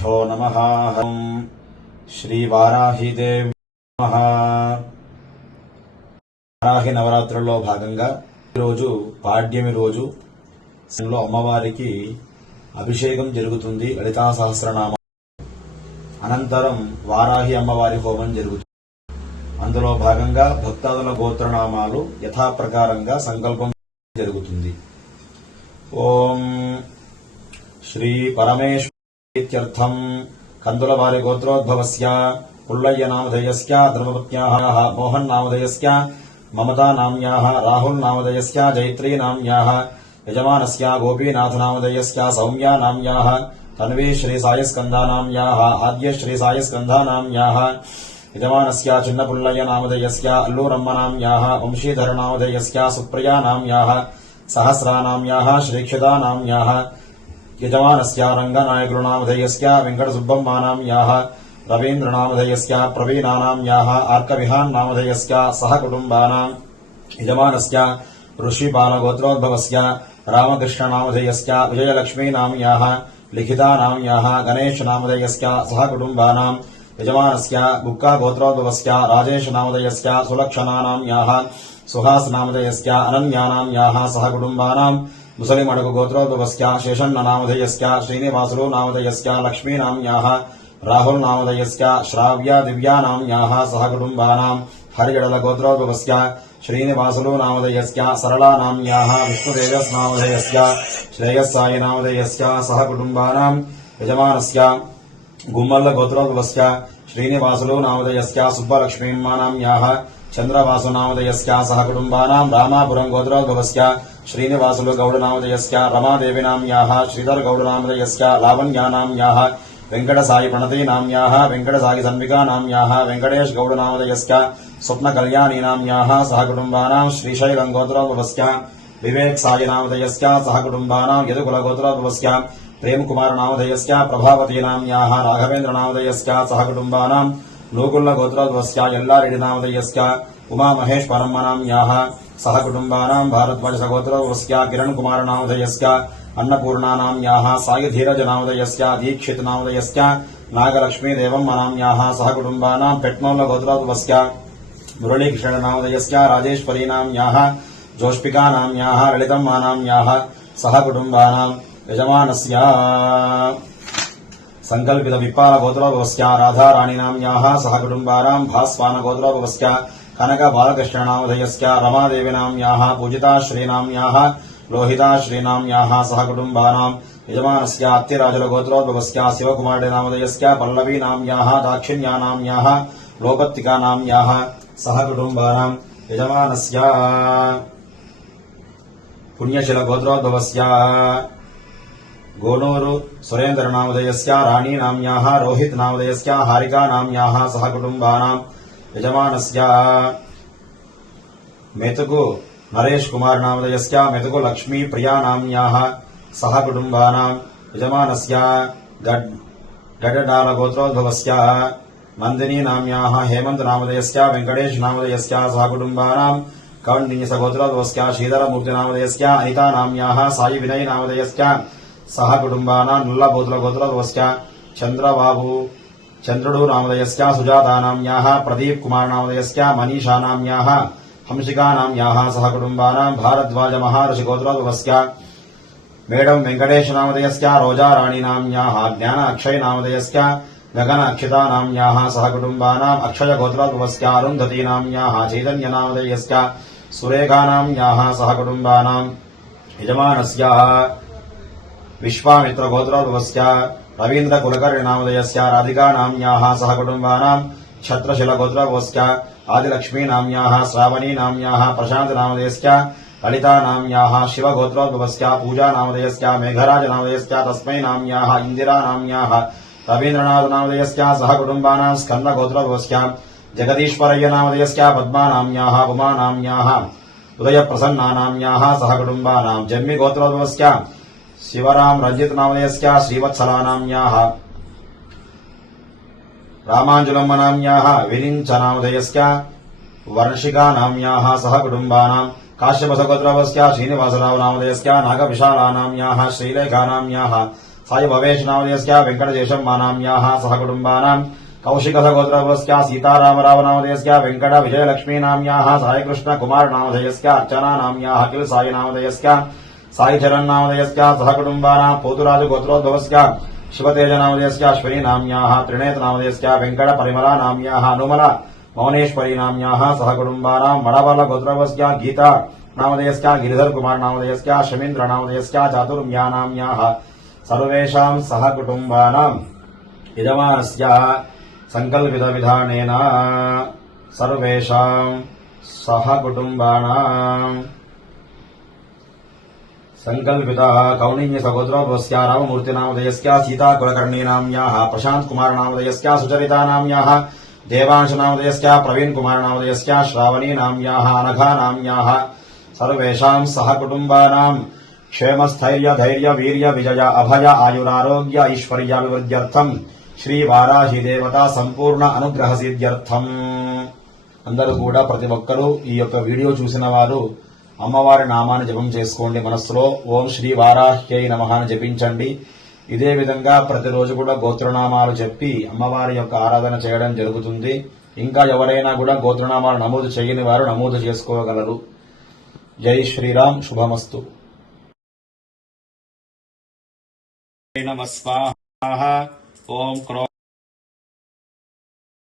श्रीगुरुभ्यो नमः। శ్రీవారాహిదేవి నమః। వారాహి నవరాత్రుల్లో భాగంగా ఈరోజు పాడ్యమి రోజు అమ్మవారికి అభిషేకం జరుగుతుంది. లలితా సహస్రనామ అనంతరం వారాహి అమ్మవారి హోమం జరుగుతుంది. అందులో భాగంగా భక్తాదుల గోత్రనామాలు యథాప్రకారంగా సంకల్పం జరుగుతుంది. ఓం శ్రీ పరమేశ్వరీత్యర్థం కందులవారి గోత్రోద్భవస్య పుల్లయ్య నామధేయస్య ధర్మపత్న్యాః మోహన్ నామధేయస్య మమతా నామ్యాః రాహుల్ నామధేయస్య జైత్రీ నామ్యాః యజమానస్య గోపీనాథ నామధేయస్య సౌమ్య నామ్యాః తన్వీ శ్రీ సాయస్కందా నామ్యాః ఆద్య శ్రీ సాయస్కందా నామ్యాః యజమానస్య చిన్నపుల్లయ్య నామధేయస్య అల్లూరమ్మ నామ్యాః వంశీధర నామధేయస్య సుప్రియా నామ్యాః సహస్రా నామ్యాః శ్రీక్షితా నామ్యాః యజమానస్య రంగనాయకులు నామధేయస్య వెంకటసుబ్బమ్మ నామ్యాః రవీంద్రనామధేయస్య ప్రవీణానామ్యాః ఆర్కవిహాన్ నామధేయస్య సహ కుటుంబానాం యజమానస్య ఋషిపాలగోత్రోద్భవస్య రామకృష్ణ నామధేయస్య విజయలక్ష్మీ నామ్యాః లిఖితా నామ్యాః గణేష్ నామధేయస్య సహ కుటుంబానాం యజమానస్య గుక్కా గోత్రోద్భవస్య రాజేష్ నామధేయస్య సులక్షణా నామ్యాః సుహాస్ నామధేయస్య అనన్యా నామ్యాః సహ కుటుంబానాం ముసలిమడుగు గోత్రోద్భవస్య శేషన్న నామధేయస్య శ్రీనివాసులు నామధేయస్య లక్ష్మీ నామ్యాః రాహుల్ నామధేయస్య శ్రావ్య దివ్యా నామ్యాః సహ కుటుంబానాం హరిజడల గోత్రోద్భవస్య శ్రీనివాసులు నామధేయస్య సరళా నామ్యాః విష్ణుదేవస్ నామధేయస్య శ్రేయస్సాయి నామధేయస్య సహ కుటుంబానాం యజమానస్య గుమ్మల్ల గోత్రోద్భవస్య శ్రీనివాసులు నామధేయస్య సుబ్బలక్ష్మీమ్మ నామ్యాః చంద్రవాసు నామధేయస్య సహ కుటుంబానాం రామాపురం గోత్రోద్భవస్య శ్రీనివాసులు గౌడ నామధేయస్య రమాదేవి నామ్యాః శ్రీధర్ గౌడ నామధేయస్య లావణ్యా నామ్యాః వెంకట సాయి ప్రణతి నామ్యాః వెంకట సాయి సన్వికా నామ్యాః వెంకటేష్ గౌడ నామధేయస్య స్వప్న కళ్యాణి నామ్యాః సహ కుటుంబానాం శ్రీశైలం గోత్రోద్భవస్య వివేక్ సాయి నామధేయస్య సహ కుటుంబానాం యదుకుల గోత్రోద్భవస్య ప్రేమ్ కుమార్ నామధేయస్య ప్రభావతి నామ్యాః రాఘవేంద్ర నామధేయస్య సహ కుటుంబానాం నూకుల్ల గోత్రోద్భవస్య ఎల్లారెడ్డి నామధేయస్య ఉమా మహేష్ పరమ్మ నామ్యాః సహ కుటుంబానాం భారద్వాజ గోత్రోద్భవస్య కిరణ్ కుమార్ నామధేయస్య అన్నపూర్ణా నామ్యాః సాయి ధీరజ నామధేయస్య దీక్షిత్ నామధేయస్య నాగలక్ష్మీ దేవమ్మ నామ్యాః సహ కుటుంబానాం పెట్నోల్ల గోత్రోద్భవస్య మురళీకృష్ణ నామధేయస్య రాజేశ్వరీ నామ్యాః జోష్పికా నామ్యాః లలితమ్మ నామ్యాః సహ కుటుంబానాం యజమానస్య సంకల్పిత విప్పాల గోత్రోద్భవస్య రాధారాణి నామ్యాః సహ కుటుంబానాం భాస్వాన గోత్రోద్భవస్య కనక బాలకృష్ణ నామధేయస్య రమాదేవి నామ్యాః పూజితా శ్రీనామ్యాః లోహితా శ్రీనామ్యాః సహ కుటుంబానాం యజమానస్య అత్తిరాజుల గోత్రోద్భవస్య శివకుమారుడి నామధేయస్య పల్లవీ నామ్యాః దాక్షిణ్యా నామ్యాః లోపత్తికా నామ్యాః సహ కుటుంబానాం యజమానస్య పుణ్యశిల గోత్రోద్భవస్య గోనూరు సురేంద్ర నామధేయస్య రాణీ నామ్యాః రోహిత్ నామధేయస్య హారికా నామ్యాః సహ కుటుంబానాం యజమానస్య మెతుకు నరేష్ కుమార్ నామధేయస్య మెతుకు లక్ష్మీ ప్రియా నామ్యాః సహ కుటుంబానాం యజమానస్య గడ్డడాల గోత్రోద్భవస్య నందినీ నామ్యాః హేమంత్ నామధేయస్య వెంకటేష్ నామధేయస్య సహ కుటుంబానాం కౌండిన్యస గోత్రోద్భవస్య శ్రీధరమూర్తి నామధేయస్య అనితా నామ్యాః సాయి వినయ్ నామధేయస్య సహ కుటుంబానాం నుల్లబోతుల గోత్రోద్భవస్య చంద్రబాబు చంద్రుడు నామధేయస్య సుజాతా నామ్యాః ప్రదీప్ కుమార్ నామధేయస్య మనీషా నామ్యాః హంసికా నామ్యాః సహ కుటుంబానాం భారద్వాజ మహర్షి గోత్రోద్భవస్య మేడం వెంకటేష్ నామధేయస్య రోజారాణి నామ్యాః జ్ఞాన అక్షయ్ నామధేయస్య గగన అక్షితా నామ్యాః సహ కుటుంబానాం అక్షయ గోత్రోద్భవస్య అరుంధతి నామ్యాః చైతన్య నామధేయస్య సురేఖా నామ్యాః సహ కుటుంబానాం యజమానస్య విశ్వామిత్ర గోత్రోద్భవస్య రవీంద్ర కులకర్ణి నామధేయస్య రాధికా నామ్యాః సహ కుటుంబానాం ఛత్రశిల గోత్రోద్భవస్య ఆదిలక్ష్మీ నామ్యాః శ్రావణీ నామ్యాః ప్రశాంత్ నామధేయస్య లలితా నామ్యాః శివ గోత్రోద్భవస్య పూజా నామధేయస్య మేఘరాజ నామధేయస్య తస్మై నామ్యాః ఇందిరా నామ్యాః రవీంద్రనాథ్ నామధేయస్య సహ కుటుంబానాం స్కంద గోత్రోద్భవస్య జగదీశ్వరయ్య నామధేయస్య పద్మా నామ్యాః ఉమా నామ్యాః ఉదయ ప్రసన్నా నామ్యాః సహ కుటుంబానాం జన్మి గోత్రోద్భవస్య శివరాం రంజిత్ నామధేయస్య శ్రీవత్సలా నామ్యాః రామాంజులమ్మ నామ్యాః విరించ నామధేయస్య వర్షికా నామ్యాః సహ కుటుంబానాం కాశ్యప గోత్రోద్భవస్య శ్రీనివాసరావు నామధేయస్య నాగవిశాలా నామ్యాః శ్రీలేఖా నామ్యాః साई भवेश नामधेयस्य वेंकटदेशम मानाम्याः सह कुटुंबानां कौशिकसगोत्रवस्य सीतारामराव नामधेयस्य वेंकट विजयलक्ष्मी नाम्याः साई कृष्ण कुमार नामधेयस्य अर्चना नाम्याः किल साई नामधेयस्य साई चरण नामधेयस्य सह कुटुंबानां पोतुराज गोत्रोद्भवस्य शिवतेज नामधेयस्य अश्विनी नाम्याः त्रिनेत नामधेयस्य वेंकट परिमला नाम्याः अनुमल मौनेश्वरी नाम्याः सह कुटुंबानां मणवल गोत्रवस्य गीता नामधेयस्य गिरिधर कुमार नामधेयस्य शमीन्द्र नामधेयस्य चातुर्म्या नाम्याः सर्वेषां सह कुटुंबानां यजमानस्य संकल्पित विधानेन सर्वेषां सह कुटुंबानां संकल्पित कौण्डिन्य सगोत्रोद्भवस्य राममूर्ति नामधेयस्य सीता कुलकर्णी नाम्याः प्रशांत कुमार नामधेयस्य सुचरिता नाम्याः देवांश नामधेयस्य प्रवीण कुमार नामधेयस्य श्रावणी नाम्याः अनघा नाम्याः सर्वेषां सह कुटुंबानां क्षेम स्थैर्य धैर्य वीर्य विजय अभय आयुरारोग्य ऐश्वर्याभिवृद्ध्यर्थं श्री वाराही देवता సంపూర్ణ అనుగ్రహ సిద్ధ్యర్థం అందరూ కూడా ప్రతి ఒక్కరూ ఈ యొక్క వీడియో చూసిన వారు అమ్మవారి నామాన్ని జపం చేసుకోండి. మనస్సులో ఓం శ్రీ వారాహ్యై నమః అని జపించండి. ఇదే విధంగా ప్రతిరోజు కూడా గోత్రనామాలు చెప్పి అమ్మవారి యొక్క ఆరాధన చేయడం జరుగుతుంది. ఇంకా ఎవరైనా కూడా గోత్రనామాలు నమోదు చేయని వారు నమోదు చేసుకోగలరు. జై శ్రీరామ్. శుభమస్తు. నమః స్వాహా. ఓం